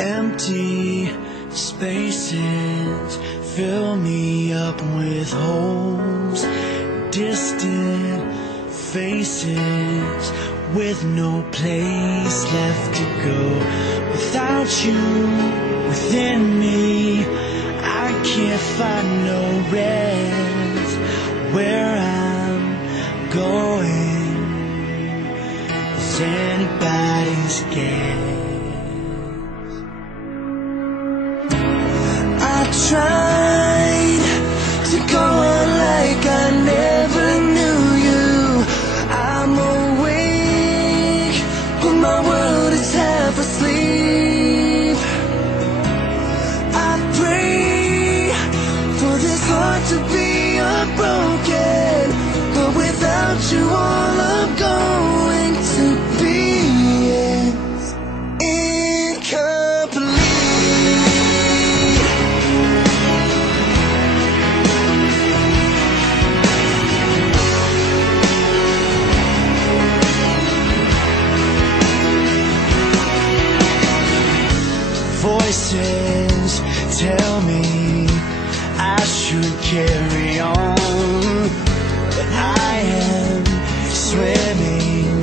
Empty spaces fill me up with holes, distant faces with no place left to go. Without you within me, I can't find no rest. Where I'm going, is anybody's guess? I tried to go on like I never knew you. I'm awake, but my world is half asleep. I pray for this heart to be unbroken, but without you all I'm going to be is incomplete. Voices tell me I should carry on, but I am swimming